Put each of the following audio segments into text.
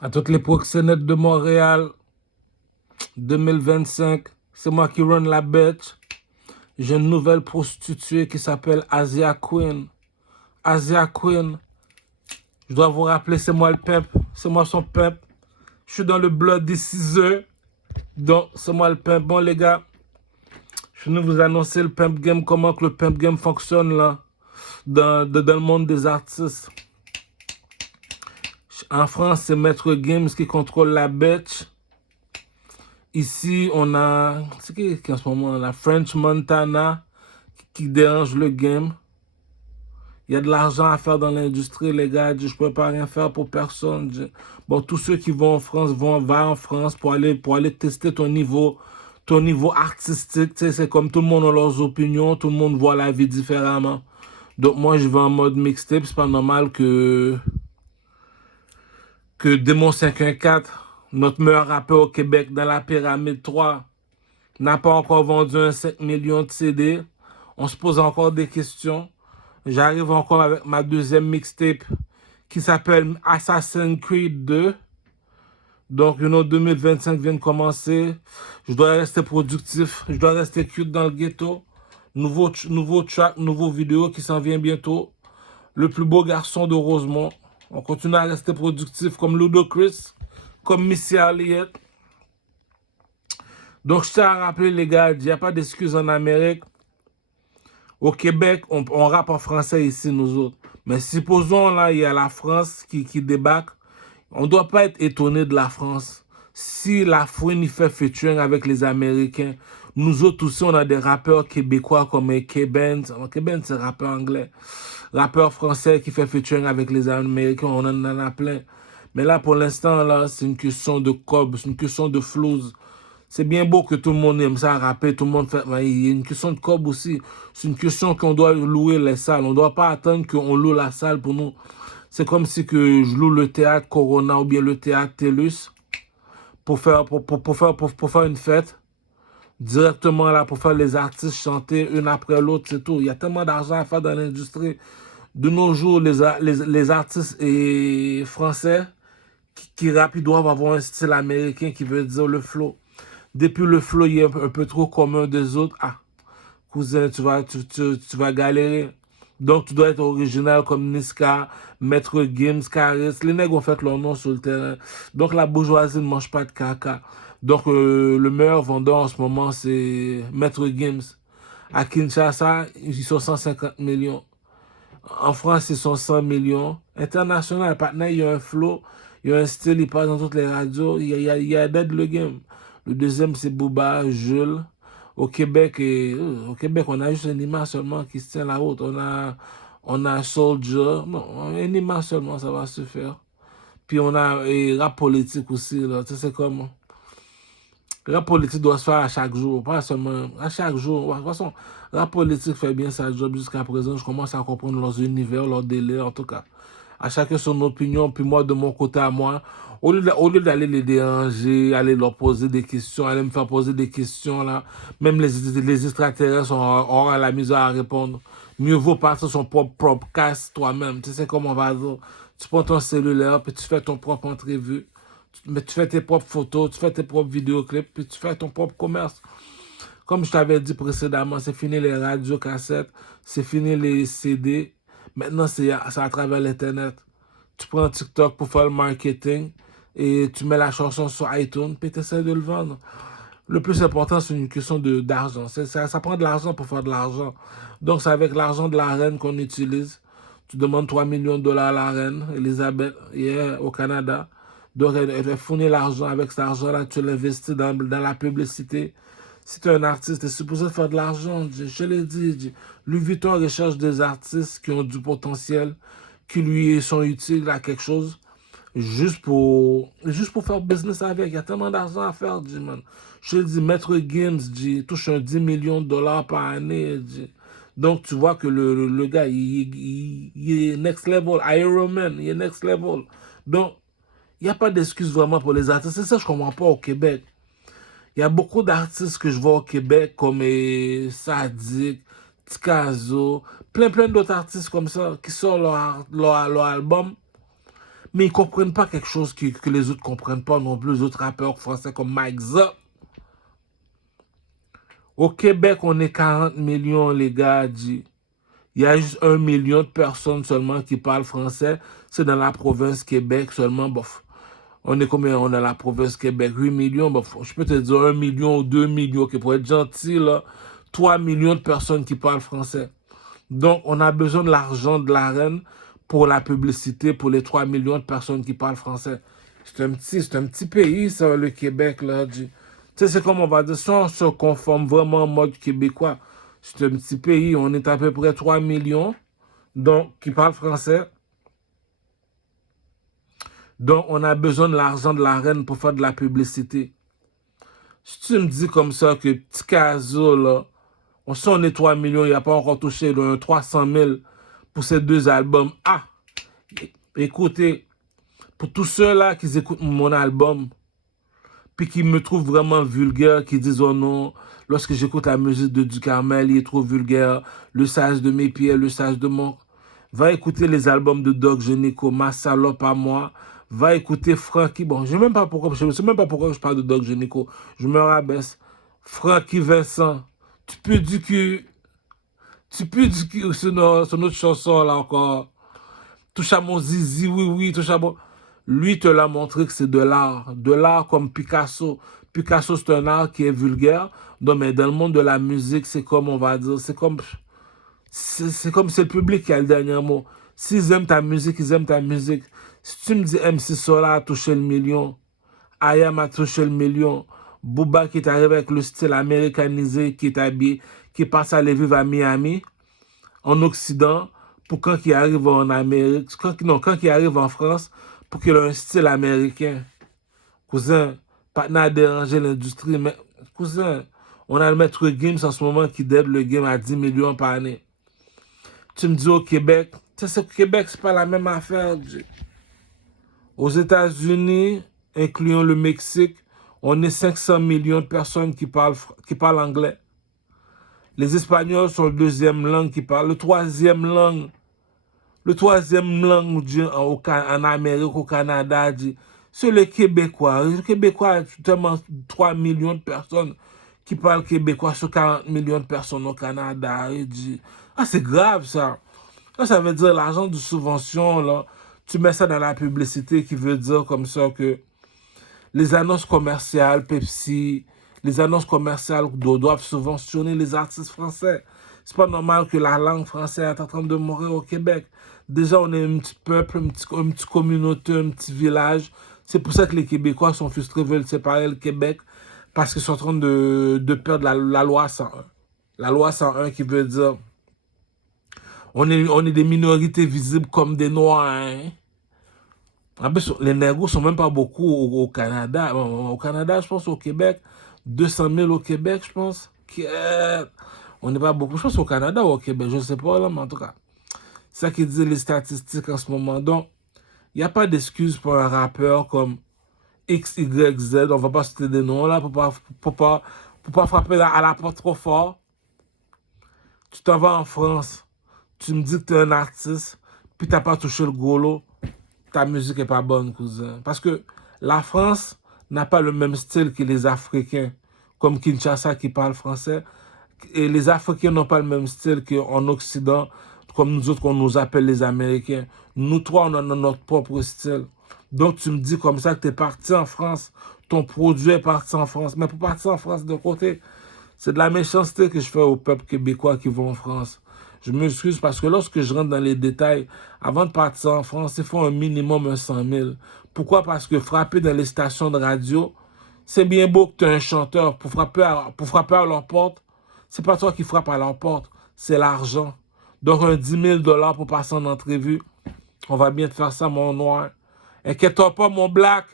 À toutes les proxénètes de Montréal, 2025, c'est moi qui run la bête. J'ai une nouvelle prostituée qui s'appelle Asia Queen. Asia Queen, je dois vous rappeler, c'est moi le pimp. C'est moi son pimp. Je suis dans le blood des 6 heures. Donc, c'est moi le pimp. Bon, les gars, je viens de vous annoncer le pimp game, comment que le pimp game fonctionne là, dans le monde des artistes. En France, c'est Maître Games qui contrôle la bête. Ici, on a, c'est qui en ce moment, la French Montana qui dérange le game. Il y a de l'argent à faire dans l'industrie, les gars. Je ne peux pas rien faire pour personne. Bon, tous ceux qui vont en France vont en France pour aller tester ton niveau artistique. Tu sais, c'est comme tout le monde a leurs opinions, tout le monde voit la vie différemment. Donc moi, je vais en mode mixtape. C'est pas normal que Démon 514, notre meilleur rappeur au Québec dans la pyramide 3, n'a pas encore vendu un 5 millions de CD. On se pose encore des questions. J'arrive encore avec ma deuxième mixtape qui s'appelle Assassin's Creed 2. Donc, 2025 vient de commencer. Je dois rester productif. Je dois rester cute dans le ghetto. Nouveau track, nouveau vidéo qui s'en vient bientôt. Le plus beau garçon de Rosemont. On continue à rester productif comme Ludacris, comme Missy Elliott. Donc, je tiens à rappeler, les gars, il n'y a pas d'excuses en Amérique. Au Québec, on rappe en français ici, nous autres. Mais supposons, là, il y a la France qui débarque. On ne doit pas être étonné de la France. Si la Fouine y fait featuring avec les Américains, nous autres aussi, on a des rappeurs québécois comme K-Benz. K-Benz, c'est rappeur anglais. Rappeur français qui fait featuring avec les Américains, on en a plein. Mais là, pour l'instant, là, c'est une question de cob, c'est une question de flows. C'est bien beau que tout le monde aime ça rapper, tout le monde fait. Mais il y a une question de cob aussi. C'est une question qu'on doit louer les salles. On ne doit pas attendre qu'on loue la salle pour nous. C'est comme si que je loue le théâtre Corona ou bien le théâtre TELUS pour faire une fête. Directement là, pour faire les artistes chanter une après l'autre, c'est tout. Il y a tellement d'argent à faire dans l'industrie. De nos jours, les artistes français qui rappent, ils doivent avoir un style américain qui veut dire le flow. Depuis le flow, il est un peu trop commun des autres. Ah, cousin, tu vas galérer. Donc, tu dois être original comme Niska, Maître Gims, Caris. Les nègres ont fait leur nom sur le terrain. Donc, la bourgeoisie ne mange pas de caca. Donc, le meilleur vendeur en ce moment, c'est Maître Gims. À Kinshasa, ils sont 150 millions. En France, ils sont 100 millions. International, partenaire, il y a un flow, il y a un style, il passe dans toutes les radios. Il y a d'aide le game. Le deuxième, c'est Booba, Jules. Au Québec, on a juste un image seulement qui se tient la route. On a Soldier. Non, un image seulement, ça va se faire. Puis on a rap politique aussi. Là. Tu sais, c'est comme. Rap politique doit se faire à chaque jour, pas seulement à chaque jour. De toute façon, rap politique fait bien sa job jusqu'à présent. Je commence à comprendre leurs univers, leurs délais, en tout cas. À chacun son opinion, puis moi, de mon côté à moi, au lieu d'aller les déranger, aller leur poser des questions, aller me faire poser des questions, là, même les extraterrestres auront la misère à répondre. Mieux vaut partir son propre casse toi-même. Tu sais comment on va dire. Tu prends ton cellulaire, puis tu fais ton propre entrevue. Mais tu fais tes propres photos, tu fais tes propres vidéoclips, puis tu fais ton propre commerce. Comme je t'avais dit précédemment, c'est fini les radios cassettes, c'est fini les CD. Maintenant, c'est à travers l'Internet. Tu prends TikTok pour faire le marketing et tu mets la chanson sur iTunes, puis tu essaies de le vendre. Le plus important, c'est une question d'argent. Ça prend de l'argent pour faire de l'argent. Donc, c'est avec l'argent de la reine qu'on utilise. Tu demandes 3 millions de dollars à la reine, Elisabeth, hier au Canada. Donc, elle fournit l'argent. Avec cet argent-là, tu l'investis dans la publicité. Si tu es un artiste, tu es supposé faire de l'argent. Je l'ai dit. Louis Vuitton recherche des artistes qui ont du potentiel, qui lui sont utiles à quelque chose juste pour faire business avec. Il y a tellement d'argent à faire, dit, man. Je te dis, Maître Gims, dit, touche un 10 millions de dollars par année, dit. Donc, tu vois que le gars, il est next level. Iron Man, il est next level. Donc, il n'y a pas d'excuse vraiment pour les artistes. C'est ça que je ne comprends pas au Québec. Il y a beaucoup d'artistes que je vois au Québec, comme Sadik, Tikazo, plein d'autres artistes comme ça, qui sortent leur album. mais ils ne comprennent pas quelque chose que les autres ne comprennent pas non plus, les autres rappeurs français comme Mike Zop. Au Québec, on est 40 millions, les gars, dit. Il y a juste 1 million de personnes seulement qui parlent français. C'est dans la province Québec seulement. Bof. On est combien? On est dans la province Québec. 8 millions. Bof. Je peux te dire 1 million ou 2 millions. Qui pour être gentil, là, 3 millions de personnes qui parlent français. Donc, on a besoin de l'argent de la reine pour la publicité pour les 3 millions de personnes qui parlent français. C'est un petit pays, ça, le Québec, là. Tu sais, c'est comme on va dire, si on se conforme vraiment en mode québécois, c'est un petit pays, on est à peu près 3 millions donc, qui parlent français. Donc, on a besoin de l'argent de la reine pour faire de la publicité. Si tu me dis comme ça que Petit Caso, là, si on est 3 millions, il n'a pas encore touché 300 000 pour ces 2 albums. Ah! Écoutez, pour tous ceux-là qui écoutent mon album, puis qui me trouvent vraiment vulgaire, qui disent « Oh non, lorsque j'écoute la musique de Ducarmel, il est trop vulgaire, le sage de mes pieds, le sage de mon... » Va écouter les albums de Doc Génico, Ma salope à moi. Va écouter Frankie. Bon, je ne sais même pas pourquoi je parle de Doc Génico. Je me rabaisse. Frankie Vincent. Tu peux du cul. Tu peux du cul sur notre chanson là encore. Touche à mon zizi, oui, oui, touche à mon... Lui te l'a montré que c'est de l'art. De l'art comme Picasso. Picasso, c'est un art qui est vulgaire. Donc, mais dans le monde de la musique, c'est comme, on va dire, c'est comme c'est le public qui a le dernier mot. S'ils aiment ta musique, ils aiment ta musique. Si tu me dis MC Solar a touché le million, Ayam a touché le million, Booba qui est arrivé avec le style américanisé, qui est habillé, qui passe à aller vivre à Miami, en Occident, pour quand il arrive en Amérique, quand il arrive en France, pour qu'il ait un style américain. Cousin, pas de déranger l'industrie, mais cousin, on a le maître Gims en ce moment qui dead le game à 10 millions par année. Tu me dis au Québec, tu sais, au Québec, c'est pas la même affaire. Aux États-Unis, incluant le Mexique, on est 500 millions de personnes qui parlent anglais. Les Espagnols sont la deuxième langue qui parle. Le troisième langue en Amérique, au Canada, c'est le Québécois. Le Québécois, c'est tellement 3 millions de personnes qui parlent québécois sur 40 millions de personnes au Canada. Ah, c'est grave ça. Ça veut dire l'argent de subvention, là, tu mets ça dans la publicité qui veut dire comme ça que les annonces commerciales, Pepsi, les annonces commerciales doivent subventionner les artistes français. C'est pas normal que la langue française est en train de mourir au Québec. Déjà, on est un petit peuple, une petite communauté, un petit village. C'est pour ça que les Québécois sont frustrés, veulent séparer le Québec, parce qu'ils sont en train de perdre la loi 101. La loi 101 qui veut dire on est des minorités visibles comme des Noirs. Hein? En plus, les négros sont même pas beaucoup au Canada. Au Canada, je pense, au Québec, 200 000 au Québec, je pense. On n'est pas beaucoup. Je pense au Canada ou au Québec, je ne sais pas, là, mais en tout cas. C'est ça qui dit les statistiques en ce moment. Donc, il n'y a pas d'excuse pour un rappeur comme X, Y, Z. On ne va pas citer des noms, là, pour pas frapper à la porte trop fort. Tu t'en vas en France. Tu me dis que tu es un artiste, puis tu n'as pas touché le gros lot, ta musique n'est pas bonne, cousin. Parce que la France n'a pas le même style que les Africains, comme Kinshasa qui parle français. Et les Africains n'ont pas le même style qu'en Occident, comme nous autres, qu'on nous appelle les Américains. Nous trois, on a notre propre style. Donc, tu me dis comme ça que tu es parti en France, ton produit est parti en France. Mais pour partir en France de côté, c'est de la méchanceté que je fais au peuple québécois qui vont en France. Je m'excuse parce que lorsque je rentre dans les détails, avant de partir en France, il faut un minimum 100 000. Pourquoi? Parce que frapper dans les stations de radio, c'est bien beau que tu es un chanteur pour frapper à leur porte. C'est pas toi qui frappes à leur porte, c'est l'argent. Donc un 10 000 $ pour passer en entrevue, on va bien te faire ça, mon noir. Inquiète-toi pas, mon black.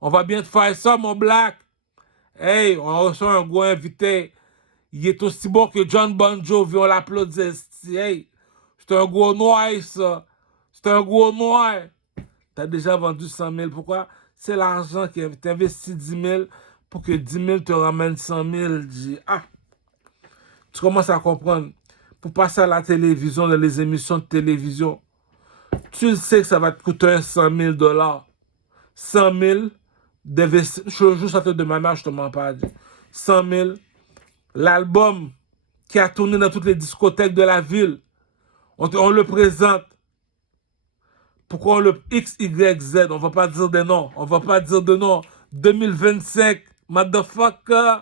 On va bien te faire ça, mon black. Hey, on reçoit un gros invité. Il est aussi bon que John Bon Jovi, on l'applaudit. Hey, c'est un gros noir, ça. C'est un gros noir. T'as déjà vendu 100 000. Pourquoi? C'est l'argent qui t'investit 10 000 pour que 10 000 te ramène 100 000. Ah, tu commences à comprendre. Pour passer à la télévision, dans les émissions de télévision, Tu le sais que ça va te coûter 100 000 $. 100 000 d'investissement. Je sortais de ma mère, je te mens pas. 100 000. L'album qui a tourné dans toutes les discothèques de la ville. On le présente. Pourquoi on le X, Y, Z? On va pas dire des noms. On va pas dire de noms. 2025. Motherfucker.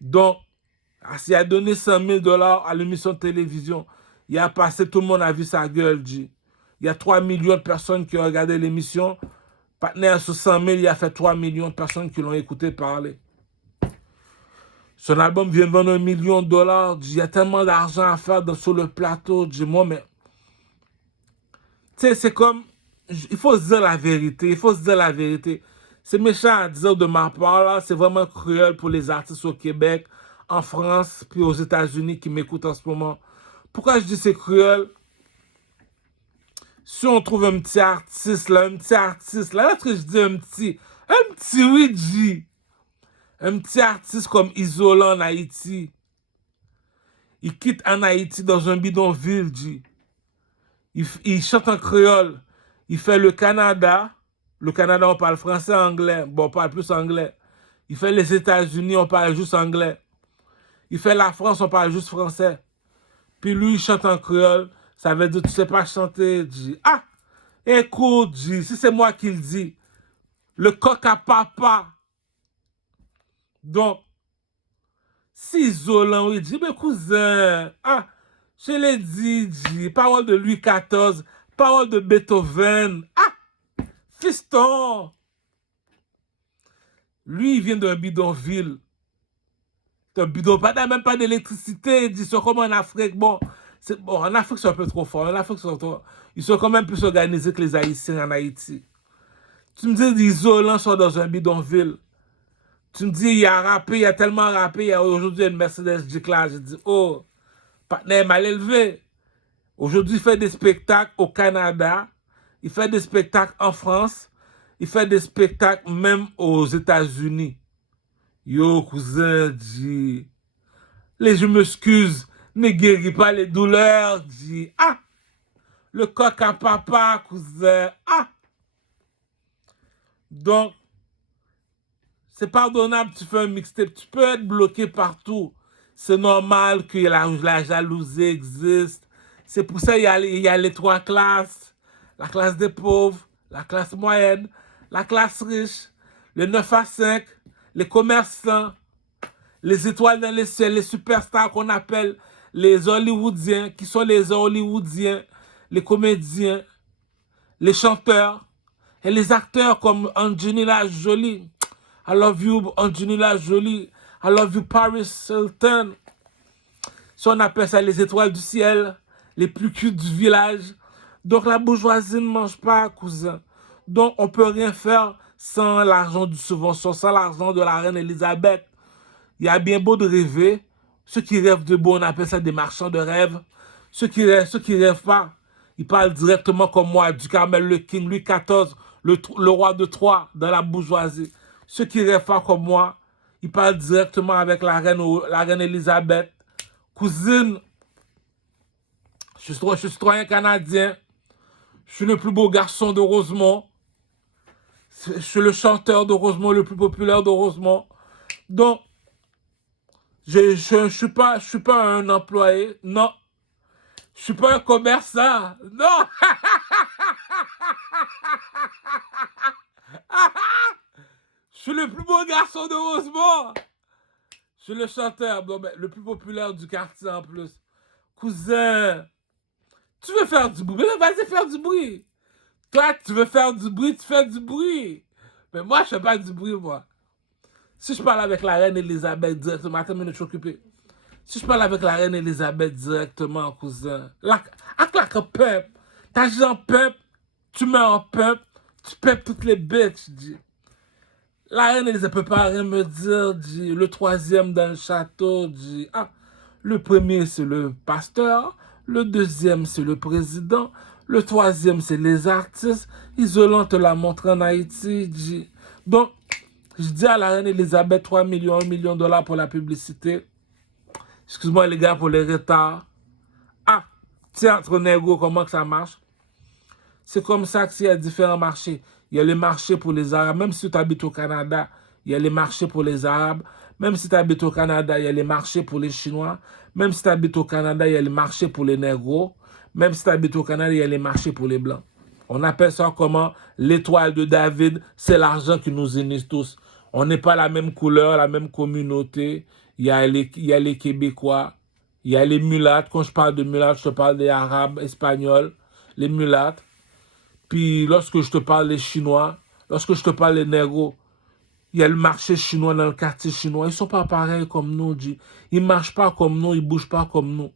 Donc, s'il a donné 100 000 $ à l'émission de télévision, il a passé, tout le monde a vu sa gueule, G. Il y a 3 millions de personnes qui ont regardé l'émission. Partenaire sur 100 000, il a fait 3 millions de personnes qui l'ont écouté parler. Son album vient de vendre $1 million. Il y a tellement d'argent à faire sur le plateau. Moi, mais... Tu sais, c'est comme... Il faut se dire la vérité. Il faut se dire la vérité. C'est méchant à dire de ma part, là. C'est vraiment cruel pour les artistes au Québec, en France, puis aux États-Unis qui m'écoutent en ce moment. Pourquoi je dis c'est cruel? Si on trouve un petit artiste, là, là que je dis un petit oui, G. Un petit artiste comme Isola en Haïti. Il quitte en Haïti dans un bidonville, G. Il chante en créole. Il fait le Canada. Le Canada, on parle français, anglais. Bon, on parle plus anglais. Il fait les États-Unis, on parle juste anglais. Il fait la France, on parle juste français. Puis lui, il chante en créole. Ça veut dire, tu sais pas chanter, G. Ah! Écoute, G, si c'est moi qui le dis. Le coq à papa. Donc, si Zolan, il dit, mais cousin, ah, je l'ai dit, G, parole de Louis XIV, parole de Beethoven. Ah! Fiston! Lui, il vient d'un bidonville. Un bidon, même pas d'électricité, ils sont comme en Afrique. Bon, en Afrique, c'est un peu trop fort. En Afrique, ils sont quand même plus organisés que les Haïtiens en Haïti. Tu me dis, les Isolants sont dans un bidonville. Tu me dis, il a rappé, il a tellement rappé, il y a aujourd'hui une Mercedes G-Class. Je dis, oh, partenaire mal élevé. Aujourd'hui, il fait des spectacles au Canada. Il fait des spectacles en France. Il fait des spectacles même aux États-Unis. Yo, cousin, dit. Je m'excuse, ne guéris pas les douleurs, dit. Ah! Le coq à papa, cousin. Ah! Donc, c'est pardonnable, tu fais un mixtape. Tu peux être bloqué partout. C'est normal que la jalousie existe. C'est pour ça qu'il y a les trois classes. La classe des pauvres, la classe moyenne, la classe riche, les 9 à 5, les commerçants, les étoiles dans les ciels, les superstars qu'on appelle les Hollywoodiens, qui sont les Hollywoodiens, les comédiens, les chanteurs, et les acteurs comme Angelina Jolie. I love you, Angelina Jolie. I love you, Paris Hilton. Si on appelle ça les étoiles du ciel, les plus cutes du village. Donc la bourgeoisie ne mange pas, cousin. Donc on ne peut rien faire sans l'argent du subvention, sans l'argent de la reine Elisabeth. Il y a bien beau de rêver. Ceux qui rêvent de beau, on appelle ça des marchands de rêves. Ceux qui rêvent pas, ils parlent directement comme moi, du Carmel le King, Louis XIV, le roi de Troie, dans la bourgeoisie. Ceux qui rêvent pas comme moi, ils parlent directement avec la reine Elisabeth. Cousine, je suis citoyen canadien. Je suis le plus beau garçon de Rosemont. Je suis le chanteur de Rosemont, le plus populaire de Rosemont. Donc, je suis pas un employé. Non. Je suis pas un commerçant. Non. Je suis le plus beau garçon de Rosemont. Je suis le chanteur, le plus populaire du quartier en plus. Cousin, tu veux faire du bruit? Mais vas-y, faire du bruit. Toi, tu veux faire du bruit, tu fais du bruit. Mais moi, je fais pas du bruit, moi. Si je parle avec la reine Elisabeth directement, attends, je suis occupé. Si je parle avec la reine Elisabeth directement, cousin, act like a pimp. T'agis en pimp, tu mets en pimp, tu pimp toutes les bitches, dis. La reine Elisabeth peut pas rien me dire, dis. Le troisième dans le château, dis. Ah, le premier, c'est le pasteur. Le deuxième, c'est le président. Le troisième, c'est les artistes. Isolant te l'a montré en Haïti, dis. Donc, je dis à la reine Elisabeth 3 millions, 1 million de $ pour la publicité. Excuse-moi les gars pour les retards. Ah, théâtre négo, comment que ça marche? C'est comme ça qu'il y a différents marchés. Il y a les marchés pour les Arabes. Même si tu habites au Canada, il y a les marchés pour les Arabes. Même si tu habites au Canada, il y a les marchés pour les Chinois. Même si tu habites au Canada, il y a les marchés pour les Négros. Même si tu habites au Canada, il y a les marchés pour les Blancs. On appelle ça comment l'étoile de David, c'est l'argent qui nous unit tous. On n'est pas la même couleur, la même communauté. Il y a les Québécois, il y a les mulattes. Quand je parle de mulattes, je te parle des Arabes, Espagnols, les mulattes. Puis lorsque je te parle des Chinois, lorsque je te parle des Négros, il y a le marché chinois dans le quartier chinois. Ils ne sont pas pareils comme nous, G. Ils ne marchent pas comme nous, ils ne bougent pas comme nous.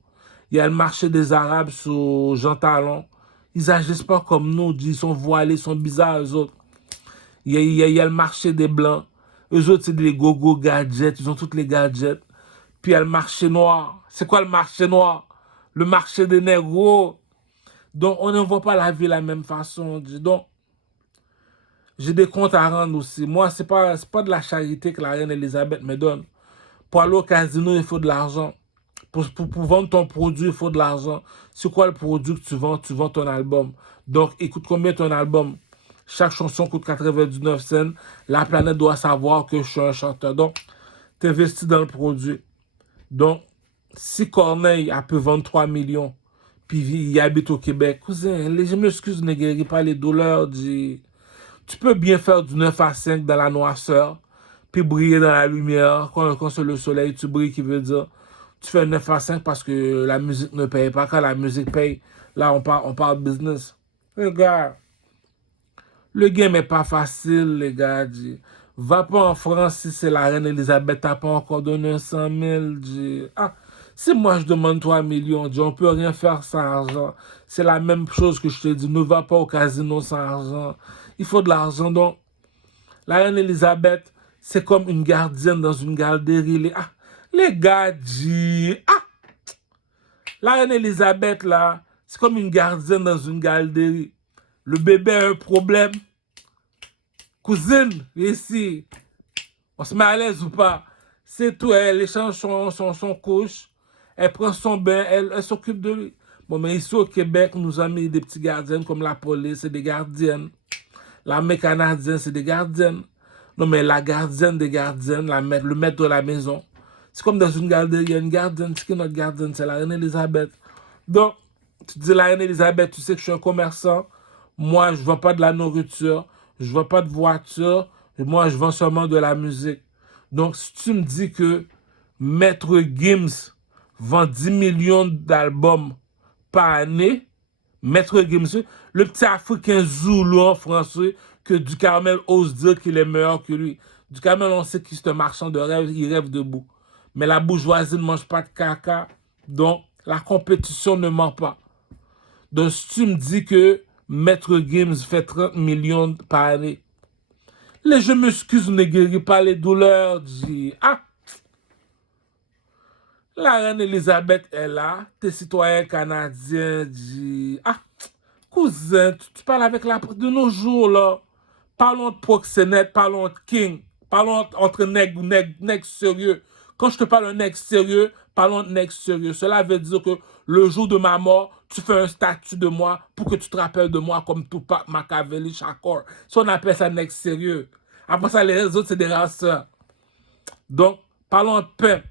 Il y a le marché des Arabes sur Jean Talon. Ils n'agissent pas comme nous, G. Ils sont voilés, ils sont bizarres, eux autres. Il y a le marché des Blancs. Eux autres, c'est des gogo gadgets. Ils ont tous les gadgets. Puis il y a le marché noir. C'est quoi le marché noir? Le marché des négros. Donc, on ne voit pas la vie de la même façon. Donc, j'ai des comptes à rendre aussi. Moi, c'est pas de la charité que la reine Elisabeth me donne. Pour aller au casino, il faut de l'argent. Pour vendre ton produit, il faut de l'argent. C'est quoi le produit que tu vends? Tu vends ton album. Donc, écoute combien ton album? Chaque chanson coûte 99 cents. La planète doit savoir que je suis un chanteur. Donc, tu investis dans le produit. Donc, si Corneille a pu vendre 3 millions, puis il habite au Québec, cousin, je m'excuse, ne guéris pas les douleurs. Tu peux bien faire du 9 à 5 dans la noirceur, puis briller dans la lumière. Quand c'est le soleil, tu brilles, qui veut dire tu fais 9 à 5 parce que la musique ne paye pas. Quand la musique paye, là, on parle business. Regarde, le game n'est pas facile, les gars. Va pas en France si c'est la reine Elisabeth, t'as pas encore donné 100 000. Ah, si moi je demande 3 millions, on peut rien faire sans argent. C'est la même chose que je te dis, ne va pas au casino sans argent. Il faut de l'argent. Donc, la reine Elisabeth, c'est comme une gardienne dans une garderie. Les gars, la reine Elisabeth, là, c'est comme une gardienne dans une garderie. Le bébé a un problème. Cousine, ici, on se met à l'aise ou pas? C'est tout, elle échange son couche, elle prend son bain, elle s'occupe de lui. Bon, mais ici au Québec, nous avons mis des petits gardiens comme la police, c'est des gardiennes. L'armée canadienne, c'est des gardiennes. Non, mais la gardienne des gardiennes, le maître de la maison, c'est comme dans une garderie, il y a une gardienne, c'est qui notre gardienne? C'est la reine Elisabeth. Donc, tu dis la reine Elisabeth, tu sais que je suis un commerçant. Moi, je ne vends pas de la nourriture. Je ne vends pas de voiture. Moi, je vends seulement de la musique. Donc, si tu me dis que Maître Gims vend 10 millions d'albums par année, Maître Gims, le petit Africain Zoulou en français, que Ducarmel ose dire qu'il est meilleur que lui. Ducarmel, on sait qu'il est un marchand de rêve, il rêve debout. Mais la bourgeoisie ne mange pas de caca. Donc, la compétition ne ment pas. Donc, si tu me dis que Maître Gims fait 30 millions par année, je m'excuse, ne guéris pas les douleurs. La reine Elisabeth est là, t'es citoyen canadien. Cousin, tu parles avec la de nos jours, là. Parlons de proxénète, parlons de king, parlons entre nègres sérieux. Quand je te parle d'un nègre sérieux, parlons de nègre sérieux. Cela veut dire que le jour de ma mort, tu fais un statut de moi pour que tu te rappelles de moi comme Tupac, Machiavelli, Shakur. Ça, on appelle ça nègre sérieux. Après ça, les autres, c'est des raceurs. Donc, parlons de paix.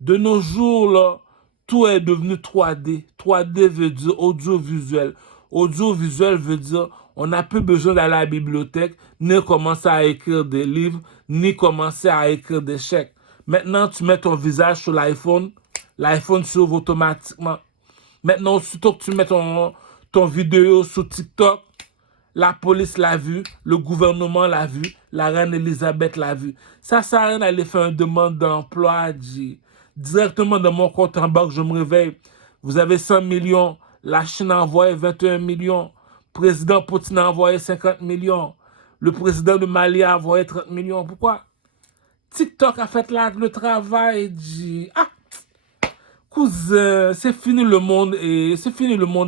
De nos jours, là, tout est devenu 3D. 3D veut dire audiovisuel. Audiovisuel veut dire on n'a plus besoin d'aller à la bibliothèque, ni commencer à écrire des livres, ni commencer à écrire des chèques. Maintenant, tu mets ton visage sur l'iPhone s'ouvre automatiquement. Maintenant, aussitôt que tu mets ton vidéo sur TikTok, la police l'a vu, le gouvernement l'a vu, la reine Elisabeth l'a vu. Ça sert à rien d'aller faire une demande d'emploi, directement dans mon compte en banque, je me réveille. Vous avez 100 millions. La Chine a envoyé 21 millions. Le président Poutine a envoyé 50 millions. Le président de Mali a envoyé 30 millions. Pourquoi? TikTok a fait là le travail. Cousin, c'est fini le monde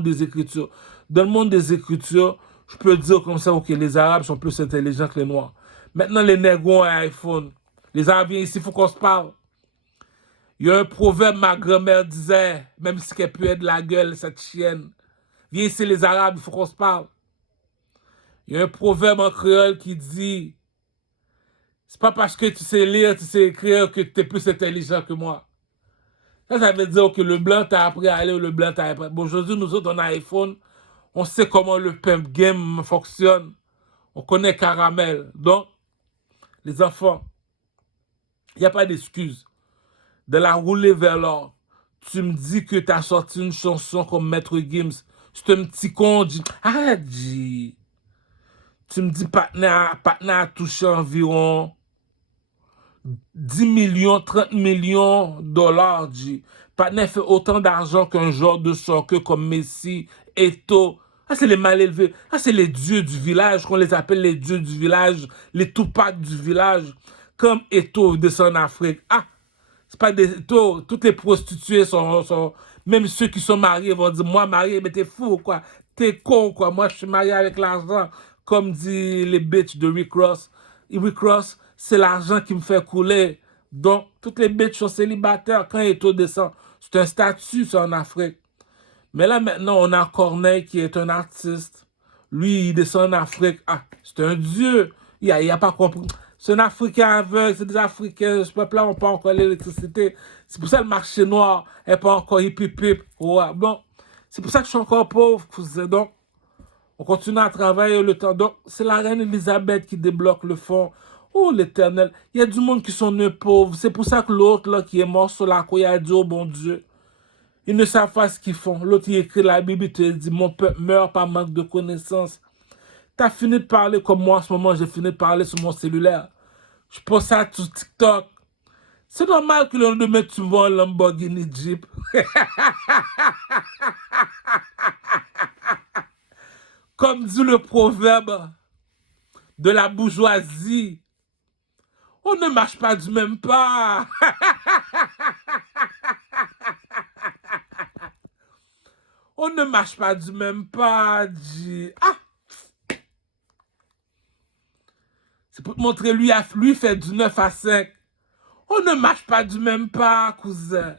des écritures. Dans le monde des écritures, je peux dire comme ça, ok, les Arabes sont plus intelligents que les Noirs. Maintenant, les négros ont un iPhone. Les Arabes viennent ici, il faut qu'on se parle. Il y a un proverbe, ma grand-mère disait, même si elle peut être de la gueule, cette chienne. Viens ici, les Arabes, il faut qu'on se parle. Il y a un proverbe en créole qui dit, c'est pas parce que tu sais lire, tu sais écrire que tu es plus intelligent que moi. Ça veut dire que le blanc t'a appris à aller ou le blanc t'a appris. Bon, aujourd'hui, nous autres, on a iPhone, on sait comment le pimp game fonctionne. On connaît Caramel. Donc, les enfants, il n'y a pas d'excuse. De la rouler vers l'or, tu me dis que tu as sorti une chanson comme Maître Gims. C'est un petit con, dit, arrête, dit. Tu me dis, partenaire a touché environ 10 millions, 30 millions de dollars, dit. Partenaire fait autant d'argent qu'un joueur de soccer comme Messi, Eto'o. Ah, c'est les mal élevés. Ah, c'est les dieux du village, qu'on les appelle les dieux du village, les Tupac du village. Comme Eto'o descend en Afrique. Ah, c'est pas des taux. Toutes les prostituées sont. Même ceux qui sont mariés vont dire, moi marié, mais t'es fou, quoi. T'es con, quoi. Moi, je suis marié avec l'argent. Comme dit les bitches de Rick Ross. Rick Ross, c'est l'argent qui me fait couler. Donc, toutes les bitches sont célibataires quand Eto'o descend. C'est un statut, ça, en Afrique. Mais là, maintenant, on a Corneille qui est un artiste. Lui, il descend en Afrique. Ah, c'est un dieu. Il a pas compris. C'est un Africain aveugle, c'est des Africains. Ce peuple-là n'a pas encore l'électricité. C'est pour ça que le marché noir n'est pas encore hip. Ouais, bon, c'est pour ça que je suis encore pauvre. Donc, on continue à travailler le temps. Donc, c'est la reine Elisabeth qui débloque le fond. Oh, l'Éternel. Il y a du monde qui sont nés pauvres. C'est pour ça que l'autre, là, qui est mort sur la croix, il a dit, oh bon Dieu. Ils ne savent pas ce qu'ils font. L'autre, il écrit la Bible, il te dit, mon peuple meurt par manque de connaissances. T'as fini de parler comme moi en ce moment, j'ai fini de parler sur mon cellulaire. Je poste ça sur TikTok. C'est normal que le lendemain, tu vois un Lamborghini Jeep. Comme dit le proverbe de la bourgeoisie, on ne marche pas du même pas. On ne marche pas du même pas, dit. Ah! C'est pour te montrer, lui fait du 9 à 5. On ne marche pas du même pas, cousin.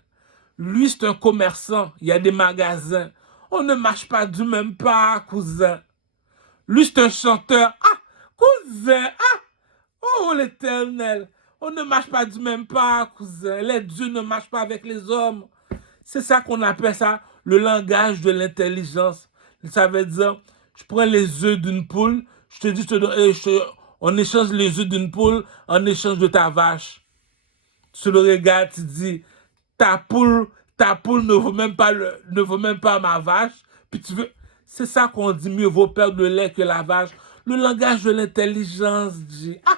Lui, c'est un commerçant. Il y a des magasins. On ne marche pas du même pas, cousin. Lui, c'est un chanteur. Ah, cousin. Ah, oh, l'Éternel. On ne marche pas du même pas, cousin. Les dieux ne marchent pas avec les hommes. C'est ça qu'on appelle ça, le langage de l'intelligence. Ça veut dire, je prends les œufs d'une poule, je te dis, on échange les œufs d'une poule en échange de ta vache. Tu le regardes, tu dis, ta poule ne vaut même pas ma vache. Puis tu veux, c'est ça qu'on dit, mieux vaut perdre le lait que la vache. Le langage de l'intelligence dit, ah,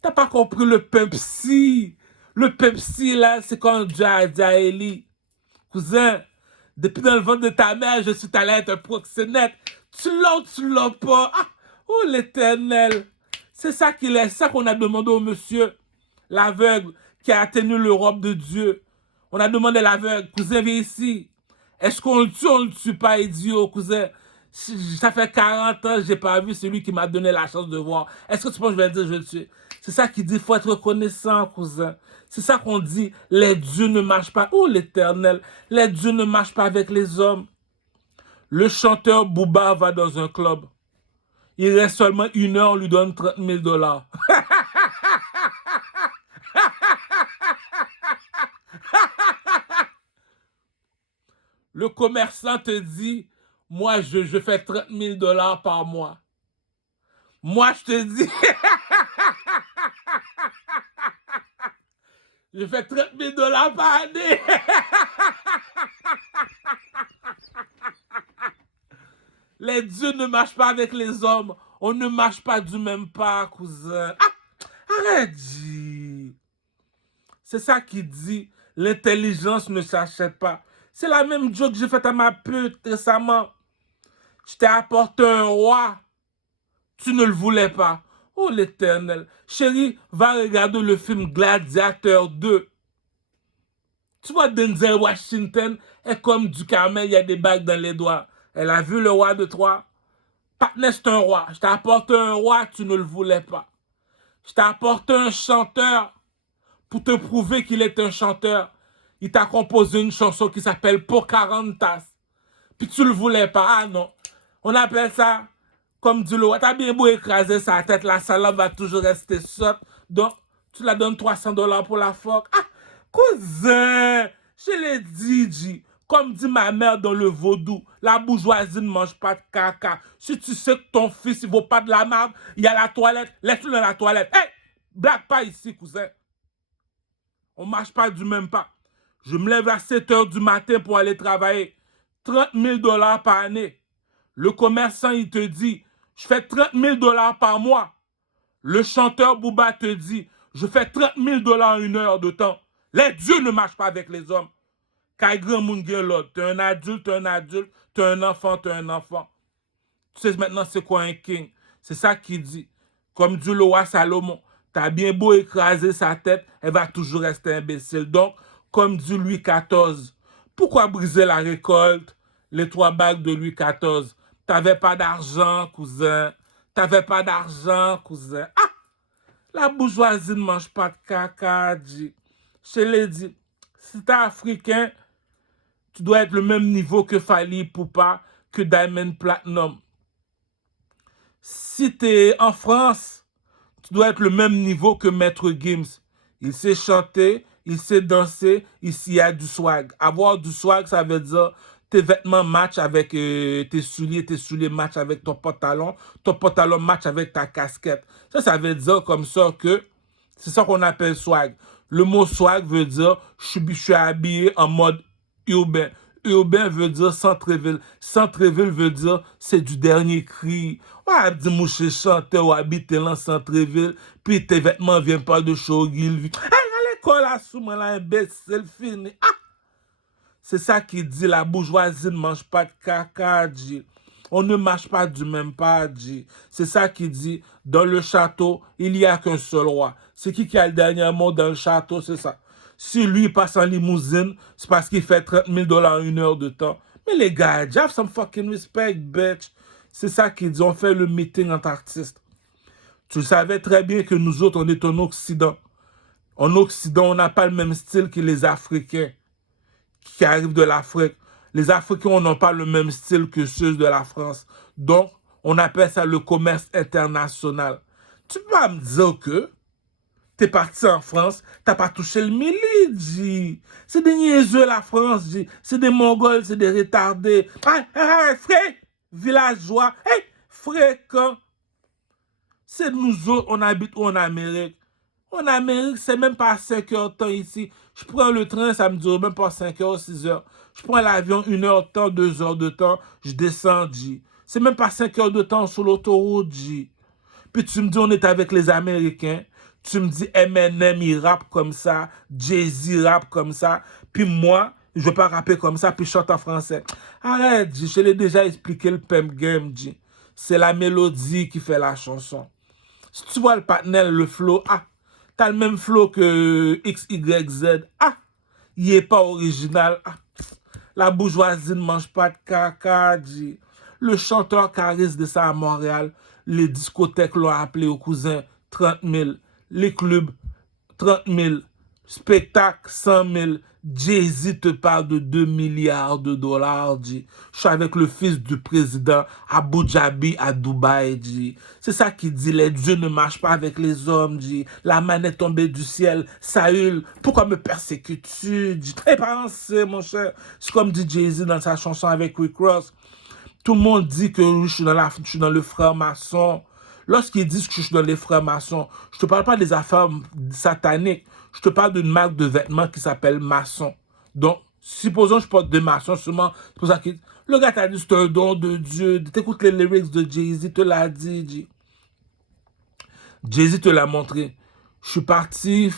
t'as pas compris le Pepsi. Le Pepsi, là, c'est quand Dieu a dit à Élie, cousin, depuis dans le ventre de ta mère, je suis allé être un proxénète. Tu l'as ou tu l'as pas? Ah, oh l'Éternel. C'est ça qu'il est, c'est ça qu'on a demandé au monsieur, l'aveugle, qui a tenu le robe de Dieu. On a demandé à l'aveugle, cousin, viens ici. Est-ce qu'on le tue ou on le tue pas, idiot, cousin? Ça fait 40 ans que j'ai pas vu celui qui m'a donné la chance de voir. Est-ce que tu penses que je vais dire je vais le tuer? C'est ça qu'il dit, il faut être reconnaissant, cousin. C'est ça qu'on dit, les dieux ne marchent pas. Oh, l'Éternel, les dieux ne marchent pas avec les hommes. Le chanteur Booba va dans un club. Il reste seulement 1 heure, on lui donne 30 000 $. Le commerçant te dit, moi, je fais 30 000 $ par mois. Moi, je te dis, je fais 30 000 $ par année. Les dieux ne marchent pas avec les hommes. On ne marche pas du même pas, cousin. Ah, arrête, dis. C'est ça qui dit, l'intelligence ne s'achète pas. C'est la même joke que j'ai faite à ma pute récemment. Je t'ai apporté un roi. Tu ne le voulais pas. Oh, l'Éternel. Chérie, va regarder le film Gladiateur 2. Tu vois, Denzel Washington est comme du Carmel, il y a des bagues dans les doigts. Elle a vu le roi de Troie. Patnais, c'est un roi. Je t'ai apporté un roi, tu ne le voulais pas. Je t'ai apporté un chanteur pour te prouver qu'il est un chanteur. Il t'a composé une chanson qui s'appelle Pocahontas. Puis tu le voulais pas. Ah non. On appelle ça Comme dit l'autre, t'as bien beau écraser sa tête, la salade va toujours rester sotte. Donc, tu la donnes $300 pour la fork. Ah, cousin, je l'ai dit, G. Comme dit ma mère dans le vaudou, la bourgeoisie ne mange pas de caca. Si tu sais que ton fils, il vaut pas de la marde, il y a la toilette, laisse-le dans la toilette. Hey, blague pas ici, cousin. On marche pas du même pas. Je me lève à 7 h du matin pour aller travailler. $30 000 par année. Le commerçant, il te dit, je fais $30 000 par mois. Le chanteur Booba te dit, je fais $30 000 une heure de temps. Les dieux ne marchent pas avec les hommes. Quand grand monde gen l'autre, t'es un adulte, t'es un enfant, t'es un enfant. Tu sais maintenant c'est quoi un king. C'est ça qu'il dit. Comme dit le roi Salomon, t'as bien beau écraser sa tête, elle va toujours rester imbécile. Donc, comme dit Louis XIV, pourquoi briser la récolte? Les 3 bagues de Louis XIV. T'avais pas d'argent, cousin. T'avais pas d'argent, cousin. Ah! La bourgeoisie ne mange pas de caca, dit. Je l'ai dit. Si t'es africain, tu dois être le même niveau que Fally Ipupa, que Diamond Platinum. Si t'es en France, tu dois être le même niveau que Maître Gims. Il sait chanter, il sait danser, ici il y a du swag. Avoir du swag, ça veut dire tes vêtements match avec tes souliers match avec ton pantalon match avec ta casquette. Ça veut dire comme ça que c'est ça qu'on appelle swag. Le mot swag veut dire je suis habillé en mode urbain. Urbain veut dire centre-ville. Centre-ville veut dire c'est du dernier cri. Ouais, dis moi je chanteur ou habite dans centre-ville, puis tes vêtements viennent pas de Showgill. Hey, à l'école à sous-moi là, imbécile fini. Ah! C'est ça qui dit la bourgeoisie ne mange pas de caca, dit. On ne marche pas du même pas, dit. C'est ça qui dit dans le château, il n'y a qu'un seul roi. C'est qui a le dernier mot dans le château, c'est ça. Si lui passe en limousine, c'est parce qu'il fait $30 000 une heure de temps. Mais les gars, have some fucking respect, bitch. C'est ça qui dit, on fait le meeting entre artistes. Tu savais très bien que nous autres, on est en Occident. En Occident, on n'a pas le même style que les Africains qui arrivent de l'Afrique. Les Africains n'ont pas le même style que ceux de la France. Donc, on appelle ça le commerce international. Tu peux pas me dire que t'es parti en France, t'as pas touché le milli, c'est des niaiseux la France, c'est des Mongols, c'est des retardés. Hey, frère, villageois, hey, fréquent. C'est nous autres, on habite où en Amérique. En Amérique, c'est même pas 5 heures de temps ici. Je prends le train, ça me dure même pas 5 heures, 6 heures. Je prends l'avion, 1 heure de temps, 2 heures de temps, je descends, C'est même pas 5 heures de temps sur l'autoroute, Puis tu me dis, on est avec les Américains. Tu me dis, Eminem, il rappe comme ça. Jay-Z rappe comme ça. Puis moi, je vais pas rapper comme ça, puis je chante en français. Arrête, je l'ai déjà expliqué le pimp game, C'est la mélodie qui fait la chanson. Si tu vois le partenaire, le flow, t'as le même flow que XYZ. Il est pas original. La bourgeoisie ne mange pas de caca, Le chanteur charisme de ça à Montréal, les discothèques l'ont appelé au cousin 30 000. Les clubs 30 000. Spectacle 100 000. Jay-Z te parle de $2 milliards. Je suis avec le fils du président à Abu Dhabi, à Dubaï. C'est ça qui dit, les dieux ne marchent pas avec les hommes. La manne est tombée du ciel. Saül, pourquoi me persécutes-tu? Eh, pensez, mon cher. C'est comme dit Jay-Z dans sa chanson avec Rick Ross. Tout le monde dit que je suis dans le franc-maçon. Lorsqu'ils disent que je suis dans les francs-maçons, je ne te parle pas des affaires sataniques. Je te parle d'une marque de vêtements qui s'appelle Maçon. Donc, supposons que je porte des maçons, seulement, c'est pour ça que le gars t'a dit c'est un don de Dieu. T'écoutes les lyrics de Jay-Z, te l'a dit. Jay-Z te l'a montré. Je suis parti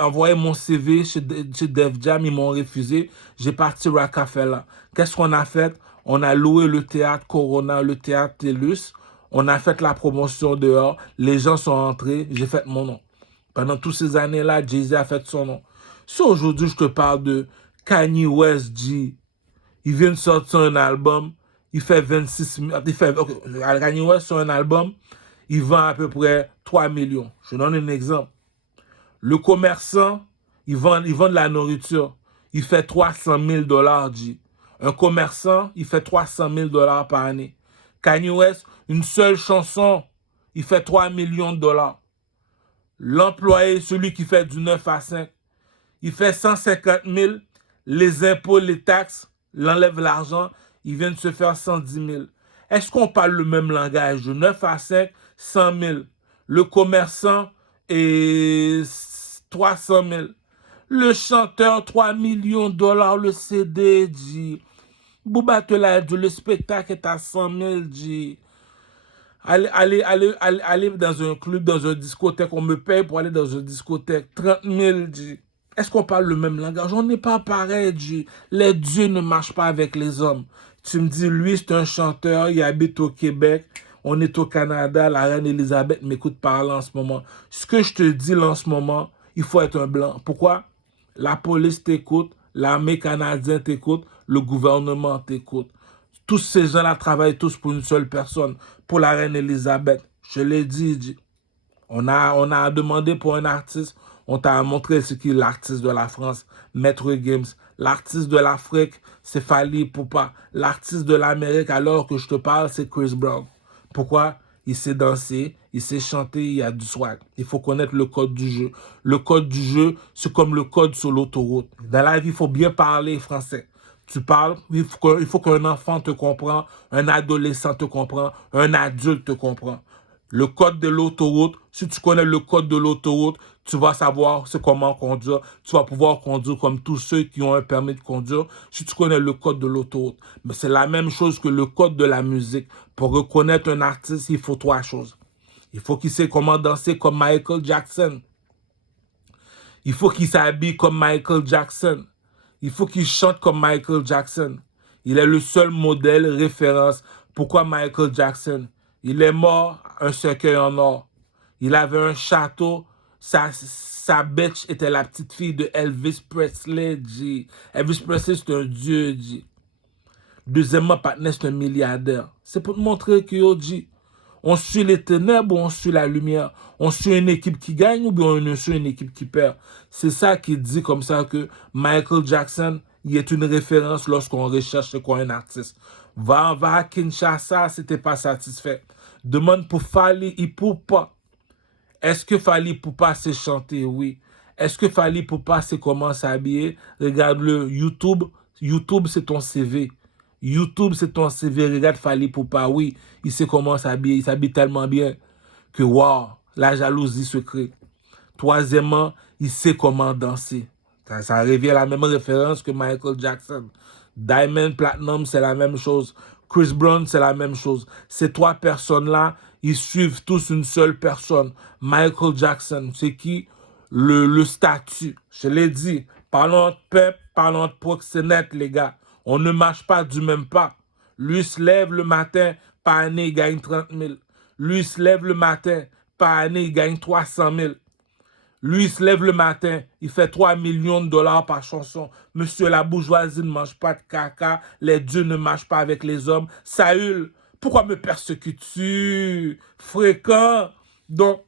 envoyer mon CV chez Def Jam, ils m'ont refusé. J'ai parti Rockefeller. Qu'est-ce qu'on a fait? On a loué le théâtre Corona, le théâtre Tellus. On a fait la promotion dehors. Les gens sont entrés. J'ai fait mon nom. Pendant toutes ces années-là, Jay-Z a fait son nom. Si aujourd'hui, je te parle de Kanye West, il vient de sortir un album. Il fait 26 000. Kanye West sur un album, il vend à peu près 3 millions. Je donne un exemple. Le commerçant, il vend de la nourriture. Il fait $300 000, Un commerçant, il fait $300 000 par année. Kanye West, Une seule chanson, il fait 3 millions de dollars. L'employé, celui qui fait du 9 à 5, il fait 150 000. Les impôts, les taxes, l'enlève l'argent, il vient de se faire 110 000. Est-ce qu'on parle le même langage? De 9 à 5, 100 000. Le commerçant est 300 000. Le chanteur, 3 millions de dollars. Le CD, dit. Bouba te l'a dit, le spectacle est à 100 000, dit. Aller dans un club, dans une discothèque, on me paye pour aller dans une discothèque. 30 000, dit. Est-ce qu'on parle le même langage? On n'est pas pareil, dit. Les dieux ne marchent pas avec les hommes. Tu me dis, lui, c'est un chanteur, il habite au Québec, on est au Canada, la reine Elisabeth m'écoute parler en ce moment. Ce que je te dis là en ce moment, il faut être un blanc. Pourquoi? La police t'écoute, l'armée canadienne t'écoute, le gouvernement t'écoute. Tous ces gens-là travaillent tous pour une seule personne, pour la reine Elisabeth. Je l'ai dit. On a demandé pour un artiste, on t'a montré ce qui est l'artiste de la France, Maître Games. L'artiste de l'Afrique, c'est Fally Ipupa. L'artiste de l'Amérique, alors que je te parle, c'est Chris Brown. Pourquoi? Il sait danser, il sait chanter, il y a du swag. Il faut connaître le code du jeu. Le code du jeu, c'est comme le code sur l'autoroute. Dans la vie, il faut bien parler français. Tu parles, il faut qu'un enfant te comprenne, un adolescent te comprenne, un adulte te comprenne. Le code de l'autoroute, si tu connais le code de l'autoroute, tu vas savoir comment conduire. Tu vas pouvoir conduire comme tous ceux qui ont un permis de conduire si tu connais le code de l'autoroute. Mais c'est la même chose que le code de la musique. Pour reconnaître un artiste, il faut 3 choses. Il faut qu'il sait comment danser comme Michael Jackson. Il faut qu'il s'habille comme Michael Jackson. Il faut qu'il chante comme Michael Jackson. Il est le seul modèle, référence. Pourquoi Michael Jackson? Il est mort, un cercueil en or. Il avait un château. Sa bitch était la petite fille de Elvis Presley, dit. Elvis Presley, c'est un dieu, dit. Deuxièmement, Patnais, c'est un milliardaire. C'est pour te montrer que, yo, dit, on suit les ténèbres ou on suit la lumière? On suit une équipe qui gagne ou bien on suit une équipe qui perd? C'est ça qui dit comme ça que Michael Jackson, il est une référence lorsqu'on recherche quoi un artiste. Va à Kinshasa si t'es pas satisfait. Demande pour Fally Ipupa. Est-ce que Fally Ipupa sait chanter? Oui. Est-ce que Fally Ipupa sait comment s'habiller? Regarde-le. YouTube, c'est ton CV. YouTube, c'est ton CV. Regarde Fally Ipupa. Oui, il sait comment s'habiller. Il s'habille tellement bien que, waouh, la jalousie se crée. Troisièmement, il sait comment danser. Ça revient à la même référence que Michael Jackson. Diamond Platinum, c'est la même chose. Chris Brown, c'est la même chose. Ces 3 personnes-là, ils suivent tous une seule personne. Michael Jackson, c'est qui? Le statut. Je l'ai dit. Parlons de peuple, parlons de proxénète, les gars. On ne marche pas du même pas. Lui se lève le matin, par année, il gagne 30 000. Lui se lève le matin, par année, il gagne 300 000. Lui, il se lève le matin, il fait 3 millions de dollars par chanson. Monsieur, la bourgeoisie ne mange pas de caca, les dieux ne marchent pas avec les hommes. Saül, pourquoi me persécutes-tu? Fréquent. Donc,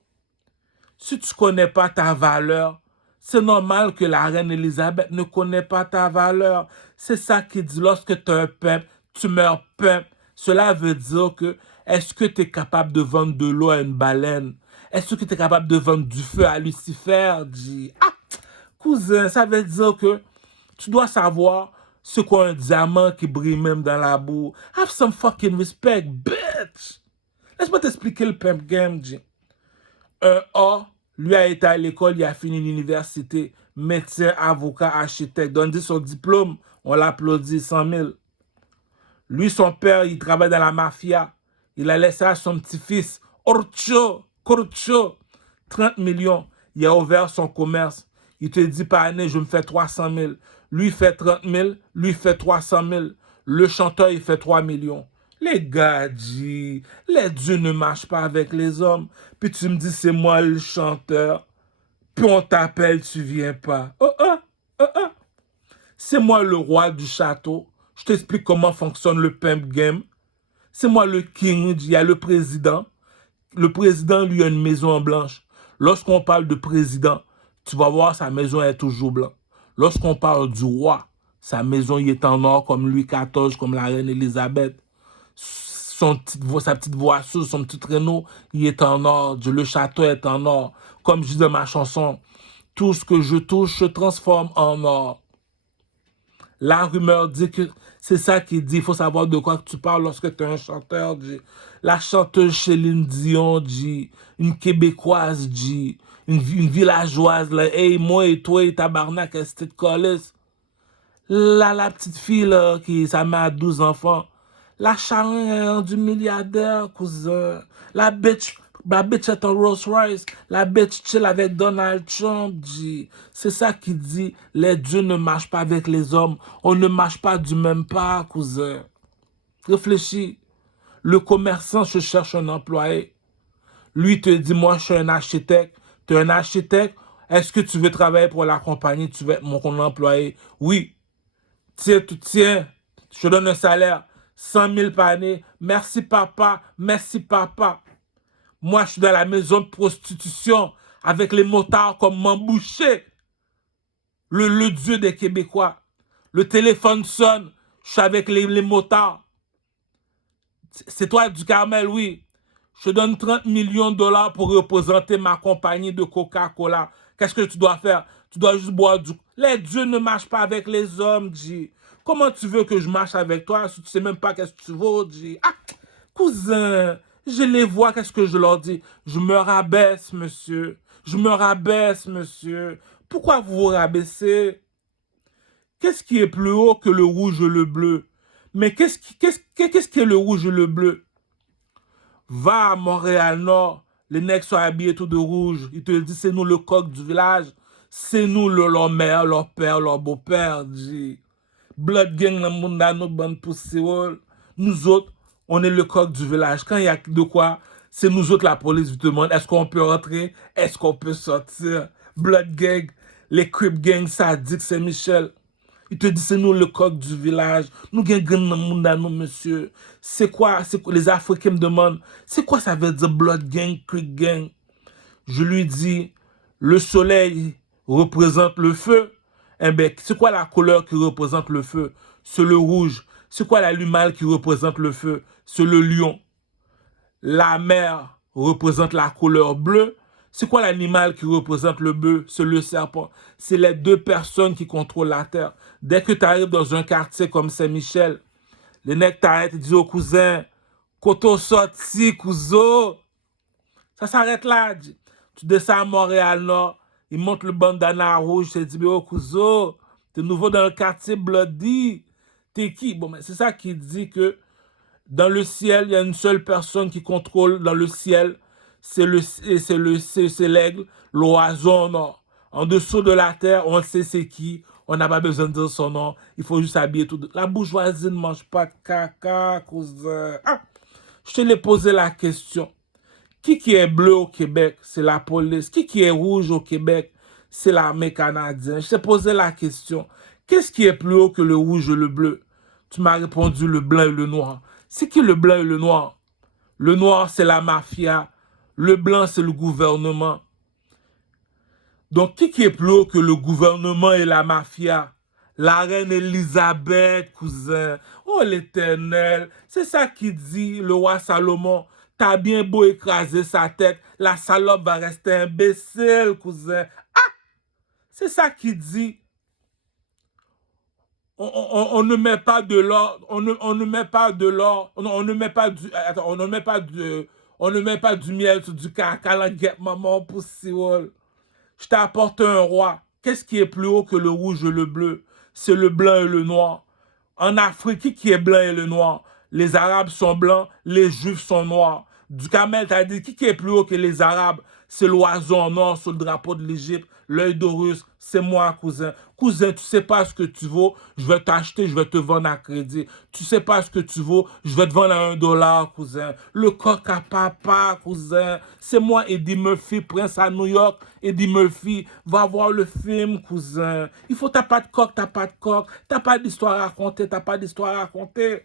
si tu ne connais pas ta valeur, c'est normal que la reine Elisabeth ne connaît pas ta valeur. C'est ça qui dit, lorsque tu as un peuple, tu meurs peuple. Cela veut dire que, est-ce que tu es capable de vendre de l'eau à une baleine? Est-ce que tu es capable de vendre du feu à Lucifer? Dit, ah, cousin, ça veut dire que tu dois savoir ce qu'est un diamant qui brille même dans la boue. Have some fucking respect, bitch. Laisse-moi t'expliquer le pimp game, dit. Un A, lui a été à l'école, il a fini l'université. Médecin, avocat, architecte. Donne son diplôme, on l'applaudit 100 000. Lui, son père, il travaille dans la mafia. Il a laissé à son petit-fils, Corcho, 30 millions. Il a ouvert son commerce. Il te dit par année, je me fais 300 000. Lui, il fait 30 000. Lui, il fait 300 000. Le chanteur, il fait 3 millions. Les gars, dit, les dieux ne marchent pas avec les hommes. Puis tu me dis, c'est moi le chanteur. Puis on t'appelle, tu viens pas. C'est moi le roi du château. Je t'explique comment fonctionne le pimp game. C'est moi le king, il y a le président. Le président, lui, a une maison en blanche. Lorsqu'on parle de président, tu vas voir, sa maison est toujours blanche. Lorsqu'on parle du roi, sa maison y est en or, comme Louis XIV, comme la reine Elisabeth. sa petite voiture, son petit traîneau, il est en or. Le château est en or. Comme je dis dans ma chanson, tout ce que je touche se transforme en or. La rumeur dit que c'est ça qu'il dit. Il faut savoir de quoi tu parles lorsque tu es un chanteur. Dit. La chanteuse Céline Dion dit, une Québécoise dit, une villageoise, là, hey, moi et toi, et tabarnak, est-ce que tu te colles? Là, la petite fille, là, ça met à 12 enfants. La charogne est rendue milliardaire, cousin. La bitch est en Rolls Royce. La bitch chill avec Donald Trump, dit. C'est ça qui dit, les dieux ne marchent pas avec les hommes. On ne marche pas du même pas, cousin. Réfléchis. Le commerçant se cherche un employé. Lui te dit, moi, je suis un architecte. Tu es un architecte. Est-ce que tu veux travailler pour la compagnie? Tu veux être mon employé? Oui. Tiens, je te donne un salaire. 100 000 par année. Merci, papa. Merci, papa. Moi, je suis dans la maison de prostitution avec les motards comme m'emboucher. Le dieu des Québécois. Le téléphone sonne. Je suis avec les motards. C'est toi du Carmel, oui. Je te donne 30 millions de dollars pour représenter ma compagnie de Coca-Cola. Qu'est-ce que tu dois faire? Tu dois juste boire du... Les dieux ne marchent pas avec les hommes, G. Comment tu veux que je marche avec toi si tu sais même pas qu'est-ce que tu veux, G? Ah, cousin, je les vois, qu'est-ce que je leur dis? Je me rabaisse, monsieur. Je me rabaisse, monsieur. Pourquoi vous vous rabaissez? Qu'est-ce qui est plus haut que le rouge et le bleu? Mais qu'est-ce qui est le rouge et le bleu? Va à Montréal-Nord, les nègres sont habillés tout de rouge. Ils te disent, c'est nous le coq du village. C'est nous leur mère, leur père, leur beau-père. Blood gang dans le monde, nos bonnes poussières. Nous autres, on est le coq du village. Quand il y a de quoi, c'est nous autres la police qui demande, est-ce qu'on peut rentrer? Est-ce qu'on peut sortir? Blood gang, les Crip gang sadiques, c'est Michel. Il te dit, c'est nous le coq du village. Nous gagnons dans le monde à nous, monsieur. C'est quoi? Les Africains me demandent, c'est quoi ça veut dire blood gang, creek gang? Je lui dis, le soleil représente le feu. Eh bien, c'est quoi la couleur qui représente le feu? C'est le rouge. C'est quoi l'animal qui représente le feu? C'est le lion. La mer représente la couleur bleue. C'est quoi l'animal qui représente le bleu? C'est le serpent. C'est les deux personnes qui contrôlent la terre. Dès que tu arrives dans un quartier comme Saint-Michel, les nègres t'arrêtent et disent au cousin, Koto sorti, cousin. Ça s'arrête là. Tu descends à Montréal-Nord, ils montent le bandana rouge, tu te dis, oh cousin, t'es nouveau dans le quartier Bloody. T'es qui? Bon, mais c'est ça qui dit que dans le ciel, il y a une seule personne qui contrôle dans le ciel, c'est l'aigle, l'oiseau en or. En dessous de la terre, on sait c'est qui, on n'a pas besoin de dire son nom, il faut juste habiller tout. La bourgeoisie ne mange pas de caca, cousin. Ah, je te l'ai posé la question. Qui est bleu au Québec? C'est la police. Qui est rouge au Québec? C'est l'armée canadienne. Je t'ai posé la question. Qu'est-ce qui est plus haut que le rouge et le bleu? Tu m'as répondu le blanc et le noir. C'est qui le blanc et le noir? Le noir, c'est la mafia. Le blanc, c'est le gouvernement. Donc, qui est plus haut que le gouvernement et la mafia? La reine Elisabeth, cousin. Oh, l'Éternel. C'est ça qui dit le roi Salomon. T'as bien beau écraser sa tête, la salope va rester imbécile, cousin. Ah! C'est ça qui dit. On ne met pas de l'or, on ne met pas de l'or, on ne met pas du, attends, on ne met pas du miel sur du caca, la guette maman poussiole. Je t'apporte un roi. Qu'est-ce qui est plus haut que le rouge et le bleu? C'est le blanc et le noir. En Afrique, qui est blanc et le noir? Les Arabes sont blancs, les Juifs sont noirs. Du Camel, t'as dit, qui est plus haut que les Arabes? C'est l'oiseau en or sur le drapeau de l'Égypte, l'œil d'Horus, c'est moi, cousin. Cousin, tu sais pas ce que tu vaux, je vais t'acheter, je vais te vendre à crédit. Tu sais pas ce que tu vaux, je vais te vendre à $1, cousin. Le coq à papa, cousin. C'est moi, Eddie Murphy, prince à New York. Eddie Murphy, va voir le film, cousin. Il faut, t'as pas de coq, t'as pas de coq. T'as pas d'histoire à raconter, t'as pas d'histoire à raconter.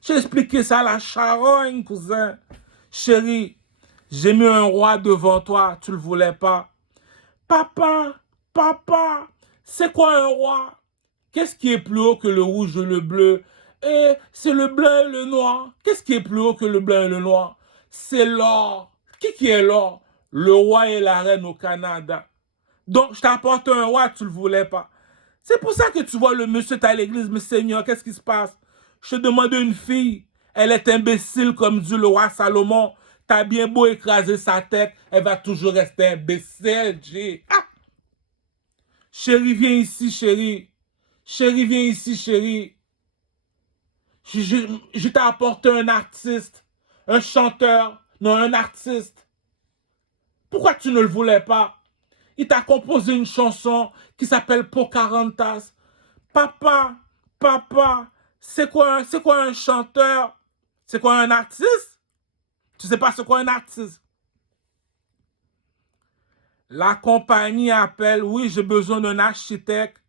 J'ai expliqué ça à la charogne, cousin. Chérie, j'ai mis un roi devant toi, tu le voulais pas. Papa, papa, c'est quoi un roi? Qu'est-ce qui est plus haut que le rouge et le bleu? c'est le blanc et le noir. Qu'est-ce qui est plus haut que le blanc et le noir? C'est l'or. Qui est l'or? Le roi et la reine au Canada. Donc, je t'apporte un roi, tu le voulais pas. C'est pour ça que tu vois le monsieur à l'église, mais Seigneur, qu'est-ce qui se passe? Je te demande une fille, elle est imbécile comme dit le roi Salomon. T'as bien beau écraser sa tête, elle va toujours rester imbécile, J. Ah! Chérie, viens ici, chérie. Chérie, viens ici, chérie. Je t'ai apporté un artiste, un chanteur, non, un artiste. Pourquoi tu ne le voulais pas? Il t'a composé une chanson qui s'appelle Pocahontas. Papa, papa, c'est quoi un chanteur? C'est quoi un artiste? Tu sais pas c'est quoi un artiste? La compagnie appelle, oui, j'ai besoin d'un architecte.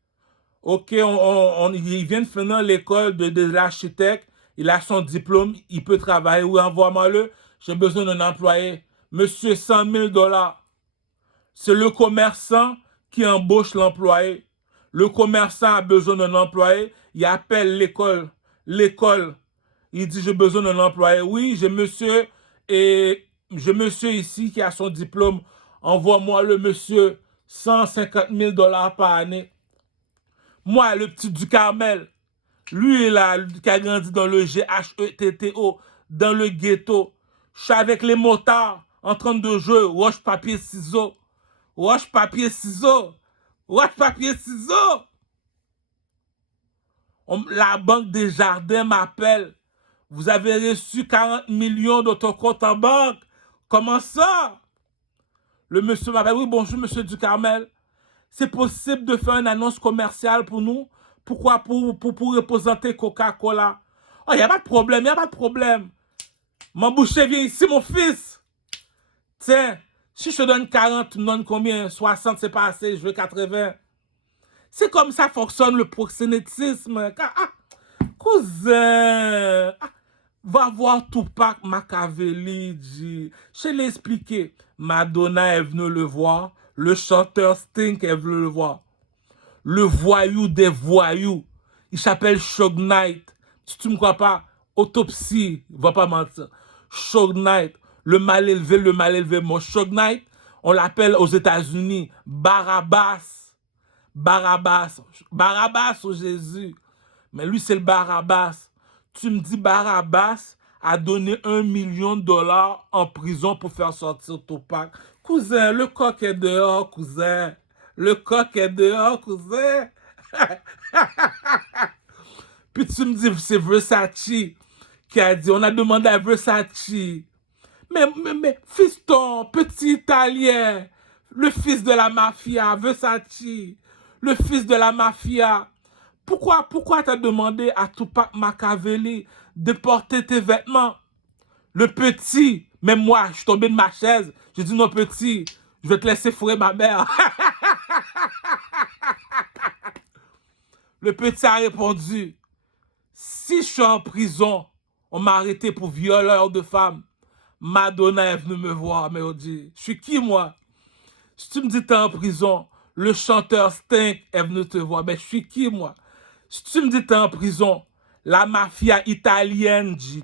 Ok, il vient de finir l'école de l'architecte. Il a son diplôme, il peut travailler. Oui, envoie-moi-le. J'ai besoin d'un employé. Monsieur, 100 000 $. C'est le commerçant qui embauche l'employé. Le commerçant a besoin d'un employé. Il appelle l'école. L'école. Il dit, j'ai besoin d'un employé. Oui, j'ai monsieur ici qui a son diplôme. Envoie-moi le monsieur 150 000 $ par année. Moi, le petit du Carmel, lui là, qui a grandi dans le GHETTO, dans le ghetto. Je suis avec les motards en train de jouer roche, papier, ciseaux. Roche, papier, ciseaux. Roche, papier, ciseaux. La banque des jardins m'appelle. Vous avez reçu 40 millions de ton compte en banque. Comment ça? Le monsieur m'appelle. Oui, bonjour, monsieur du Carmel. C'est possible de faire une annonce commerciale pour nous? Pourquoi? Pour représenter Coca-Cola. Oh, il n'y a pas de problème, il n'y a pas de problème. Mon boucher, viens ici, mon fils. Tiens, si je te donne 40, tu me donnes combien? 60, c'est pas assez, je veux 80. C'est comme ça fonctionne le proxénétisme. Cousin, va voir Tupac Machiavelli. Je l'ai expliqué. Madonna est venue le voir. Le chanteur Sting est venu le voir. Le voyou des voyous. Il s'appelle Suge Knight. Si tu ne me crois pas, autopsie, il ne va pas mentir. Suge Knight, le mal élevé. Mon Suge Knight, on l'appelle aux États-Unis Barabbas. Barabbas. Barabbas au Jésus. Mais lui, c'est le Barabbas. Tu me dis Barabbas a donné 1 million de $ en prison pour faire sortir Tupac. Cousin, le coq est dehors, cousin. Le coq est dehors, cousin. Puis tu me dis, c'est Versace qui a dit, on a demandé à Versace. Mais, fiston, petit Italien, le fils de la mafia, Versace, le fils de la mafia. Pourquoi t'as demandé à Tupac Machiavelli de porter tes vêtements? Le petit, même moi, je suis tombé de ma chaise. J'ai dit non, petit, je vais te laisser fourrer ma mère. Le petit a répondu, si je suis en prison, on m'a arrêté pour violeur de femmes. Madonna est venue me voir, mais on dit, je suis qui moi? Si tu me dis que t'es en prison, le chanteur Sting est venu te voir, mais je suis qui moi? Si tu me dis que t'es en prison, la mafia italienne dit,